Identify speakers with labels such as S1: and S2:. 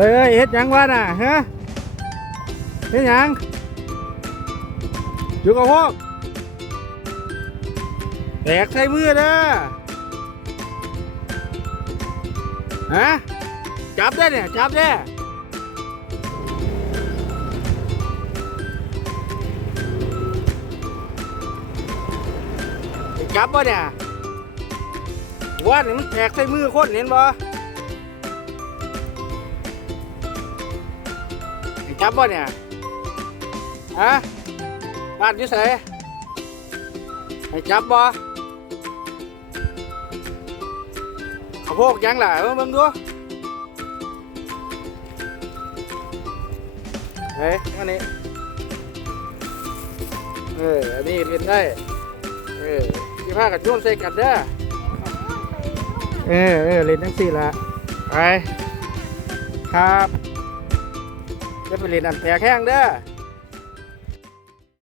S1: ฮ้ยเฮ้ยเฮ็ดหยังวะน่ะฮะเฮ็ดหยังอยู่กับพวกแตกใส่มือเด้อฮะจับได้เนี่ยจับได้จับป่ะเนี่ยว่านี่ยมันแตกใส่มือคนเห็นบ่ จับบ่เนี่ย ฮะ บ้านอยู่ไสให้จับบ่ข้าวโพกยังล่ะเบิ่งเบิ่งดูเฮ้ยอันนี้ เออ อันนี้เล่นได้ เออที่พากันโยนใส่กันเด้อเออเออเล่นทั้งสี่ละไปครับ จะไปเล่นอันแตกแห้งเด้อ